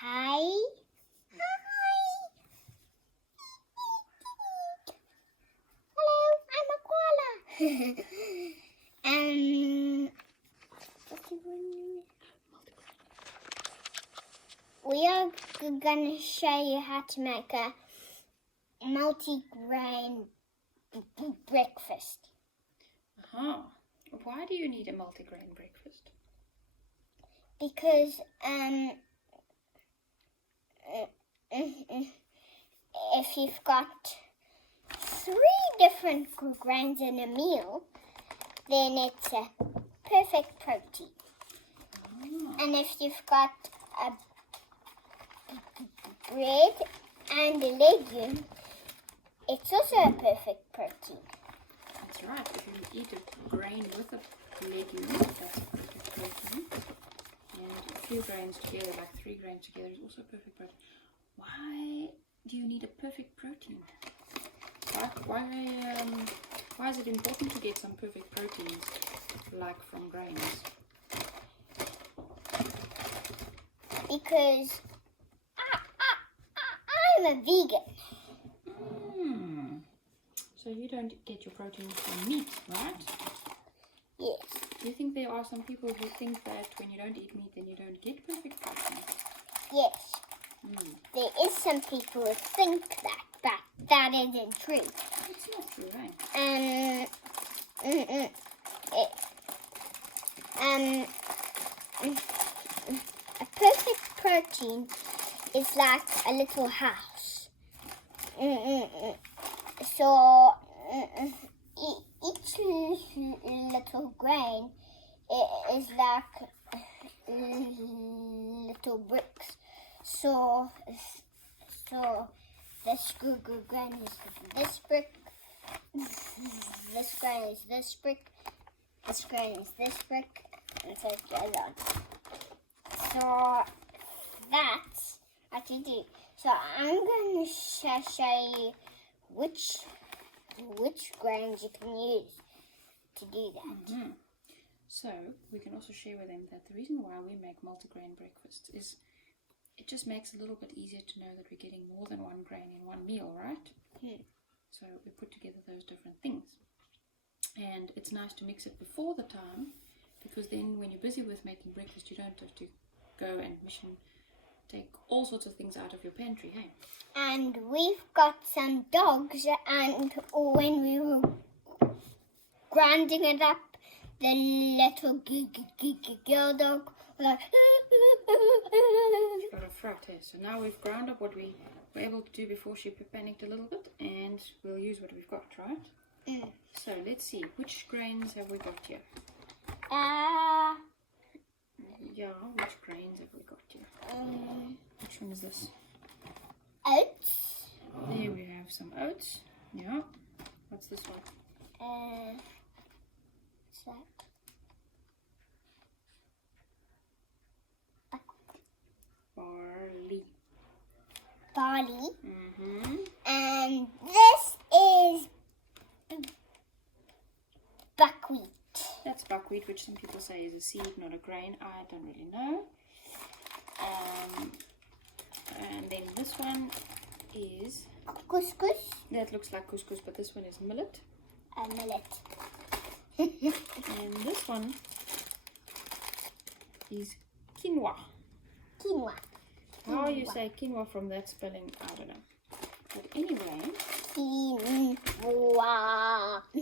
Hi. Hi. Hello, I'm a koala. We are going to show you how to make a multi-grain breakfast. Why do you need a multi-grain breakfast? Because if you've got 3 different grains in a meal, then it's a perfect protein. And if you've got a bread and a legume, it's also a perfect protein. That's right. If you eat a grain with a legume, that's a perfect protein. And a few grains together, like 3 grains together, is also perfect protein. Why do you need a perfect protein? Why is it important to get some perfect proteins, like from grains? Because I'm a vegan. So you don't get your protein from meat, right? Yes. Do you think there are some people who think that when you don't eat meat, then you don't get perfect protein? Yes. There is some people who think that, but that isn't true. It's not true, right? A perfect protein is like a little house. So each little grain is like little bricks. So this grain is this brick. This grain is this brick. This grain is this brick, and so it goes on. So that's what you do. So I'm going to show you which grains you can use to do that. So we can also share with them that the reason why we make multi-grain breakfasts is it just makes it a little bit easier to know that we're getting more than 1 grain in one meal, right? So we put together those different things. And it's nice to mix it before the time, because then when you're busy with making breakfast, you don't have to go and take all sorts of things out of your pantry, hey? And we've got some dogs, and when we were grinding it up, the little girl dog was like... She got a fright, hey? So now we've ground up what we were able to do before she panicked a little bit, and we'll use what we've got, right? So let's see, which grains have we got here? Yeah, which grains have we got here? Which one is this? Oats. There we have some oats. Yeah. What's this one? What's that? Barley. Barley. And this is buckwheat. that's buckwheat, which some people say is a seed, not a grain. I don't really know. And then this one is Couscous. that looks like couscous, but this one is millet. Millet. And this one is quinoa. Quinoa. How you say quinoa from that spelling, I don't know. But anyway, Quinoa.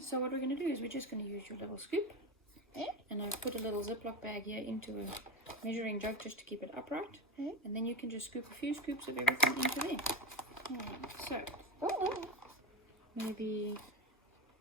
so what we're going to do is we're just going to use your little scoop. And I've put a little Ziploc bag here into a measuring jug just to keep it upright. And then you can just scoop a few scoops of everything into there. So, maybe,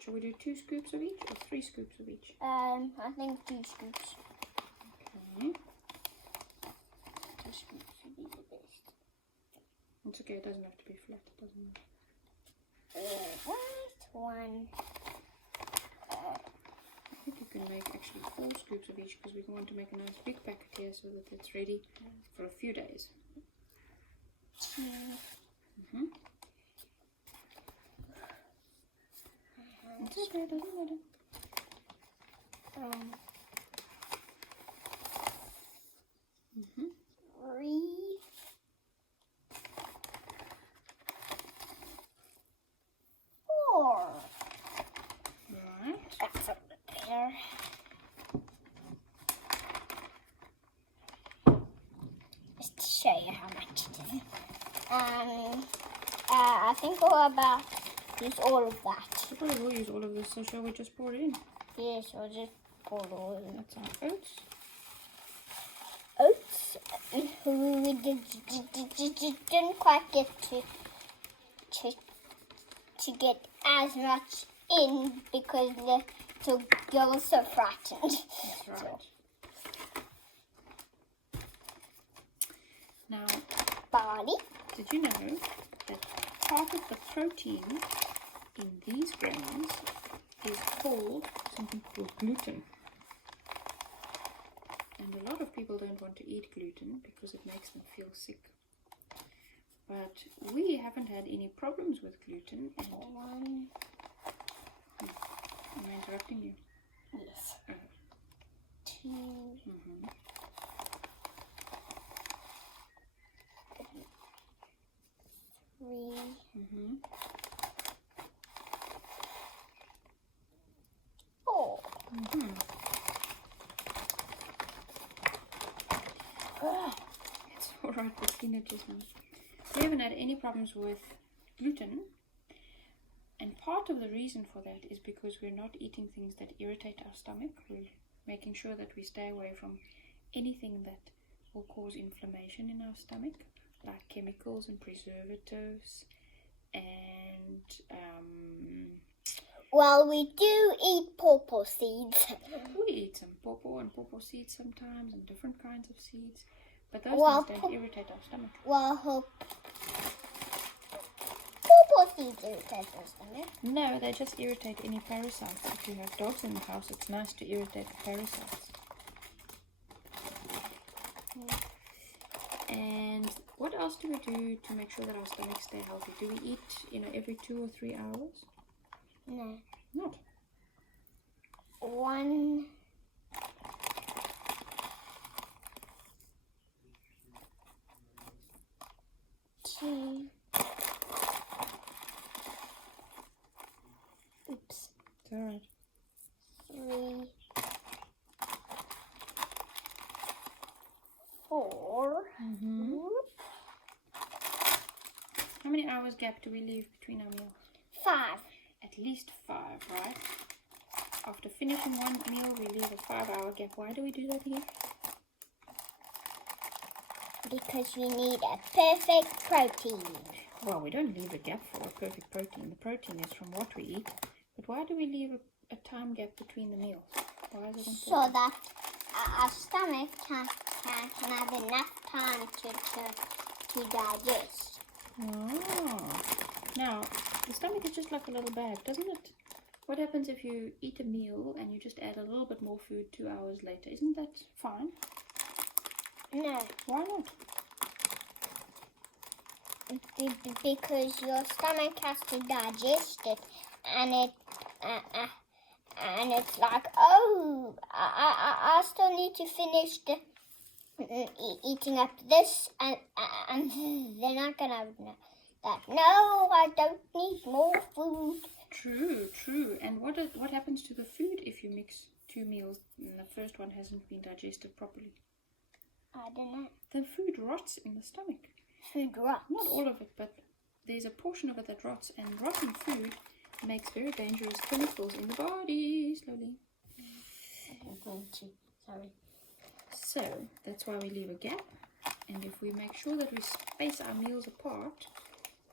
shall we do 2 scoops of each or 3 scoops of each? I think 2 scoops. Okay. 2 scoops would be the best. It's okay, it doesn't have to be flat, it doesn't. One. I think you can make actually 4 scoops of each, because we want to make a nice big packet here so that it's ready for a few days. 2. It's okay, it doesn't matter. 3. just to show you how much it is. I think we'll about use all of that. We probably will use all of this, so shall we just pour it in? Yes, I'll just pour it all in. That's our oats. Oats. We didn't quite get to get as much in because the little girl was so frightened. That's right. So. Now, Barley. did you know that part of the protein in these grains is called something called gluten? And a lot of people don't want to eat gluten because it makes them feel sick. But we haven't had any problems with gluten. And One. am I interrupting you? Yes. Oh. Two. Mm-hmm. 3. Mm-hmm. 4. Mm-hmm. It's alright for teenagers now. We haven't had any problems with gluten, and part of the reason for that is because we're not eating things that irritate our stomach. We're making sure that we stay away from anything that will cause inflammation in our stomach, like chemicals and preservatives, and Well, we do eat pawpaw seeds. we eat some pawpaw and pawpaw seeds sometimes, and different kinds of seeds, but those Well, things don't irritate our stomach. Well, pawpaw seeds irritate your stomach. No, they just irritate any parasites. If you have dogs in the house, it's nice to irritate the parasites. And what else do we do to make sure that our stomachs stay healthy? Do we eat, every 2 or 3 hours? No. Not. 1. 2. Oops. It's alright. 3. 4. Mm-hmm. How many hours gap do we leave between our meals? 5. At least 5, right? After finishing one meal, we leave a 5-hour gap. Why do we do that again? Because we need a perfect protein. Well, we don't leave a gap for a perfect protein. The protein is from what we eat. But why do we leave a time gap between the meals? Why is it important? So that our stomach can have enough time to digest. Oh. Now, the stomach is just like a little bag, doesn't it? What happens if you eat a meal and you just add a little bit more food 2 hours later? Isn't that fine? No. Why not? Because your stomach has to digest it, and it's like, oh, I still need to finish eating up this, and they're not gonna have that. No, I don't need more food. True. And what happens to the food if you mix 2 meals and the first one hasn't been digested properly? I don't know. The food rots in the stomach. Food rots. Not all of it, but there's a portion of it that rots, and rotten food makes very dangerous chemicals in the body. Slowly. I'm going to. Sorry. So that's why we leave a gap, and if we make sure that we space our meals apart,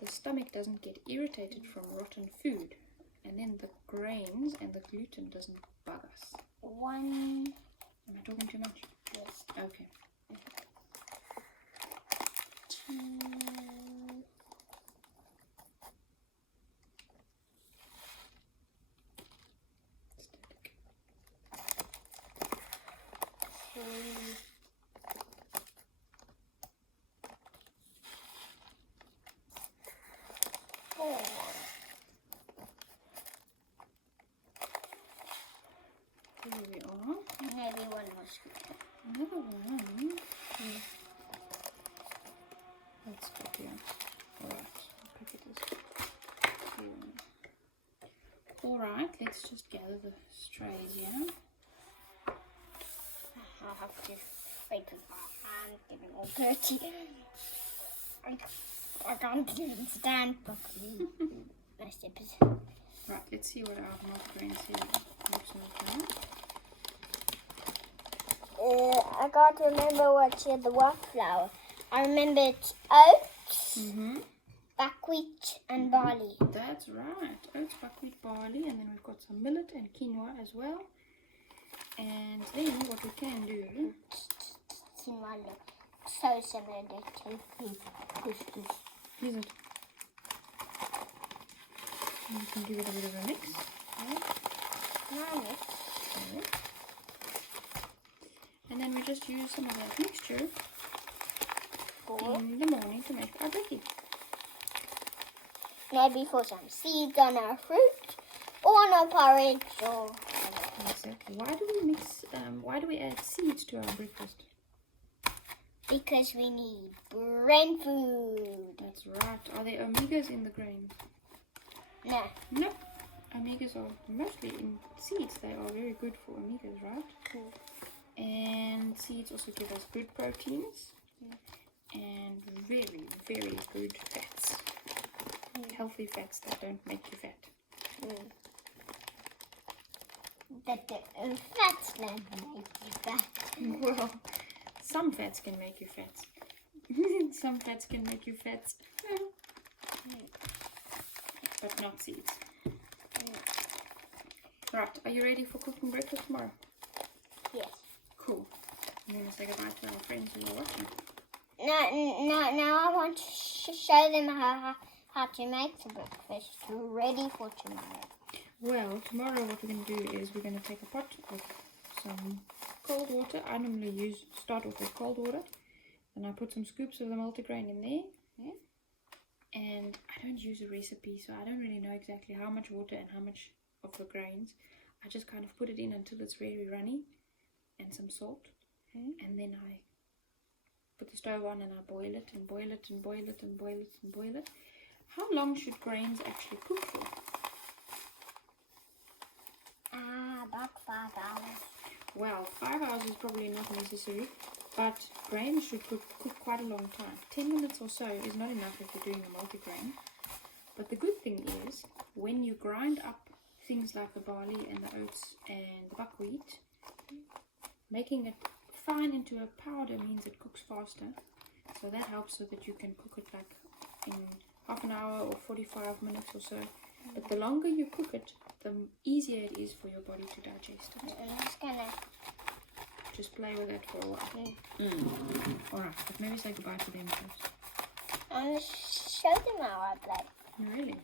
the stomach doesn't get irritated from rotten food, and then the grains and the gluten doesn't bug us. 1. Am I talking too much? Yes. Okay. 2. 3. 4. There we are. Maybe 1 more scoop. Another one. That's good, yeah. Alright, I'll pick it this way. Alright, let's just gather the strays, yeah? I'll have to face with my hand getting all dirty. I can't even stand properly. My slippers. Right, let's see what our multigrain cereal looks like now. I can't remember what's in the white flour. I remember it's oats, buckwheat, and barley. That's right. Oats, buckwheat, barley, and then we've got some millet and quinoa as well. And then what we can do... Quinoa looks so similar to couscous. Is it? And you can give it a bit of a mix. And then we just use some of that mixture in the morning to make our brekkie. Maybe for some seeds on our fruit or on our porridge or exactly. Why do we add seeds to our breakfast? Because we need brain food. That's right. Are there omegas in the grains? No. No. Omegas are mostly in seeds. They are very good for omegas, right? Cool. And seeds also give us good proteins and very, very good fats. Healthy fats that don't make you fat. But the fats don't make you fat. Well, some fats can make you fat. Some fats can make you fat. But not seeds. Right, are you ready for cooking breakfast tomorrow? Yes. Cool. I'm going to say goodbye to our friends who are watching. Now I want to show them how to make the breakfast ready for tomorrow. Well, tomorrow what we're going to do is we're going to take a pot with some cold water. I normally start off with cold water. And I put some scoops of the multigrain in there. Yeah. And I don't use a recipe, so I don't really know exactly how much water and how much of the grains. I just kind of put it in until it's very runny and some salt. And then I put the stove on and I boil it and boil it and boil it and boil it and boil it. How long should grains actually cook for? About 5 hours. Well, 5 hours is probably not necessary, but grains should cook quite a long time. 10 minutes or so is not enough if you're doing a multigrain. But the good thing is, when you grind up things like the barley and the oats and the buckwheat, making it fine into a powder means it cooks faster. So that helps so that you can cook it like in half an hour or 45 minutes or so. But the longer you cook it, the easier it is for your body to digest it. I'm just gonna just play with it for a while. Alright, but maybe say goodbye to them first. I'm gonna show them how I play. Really?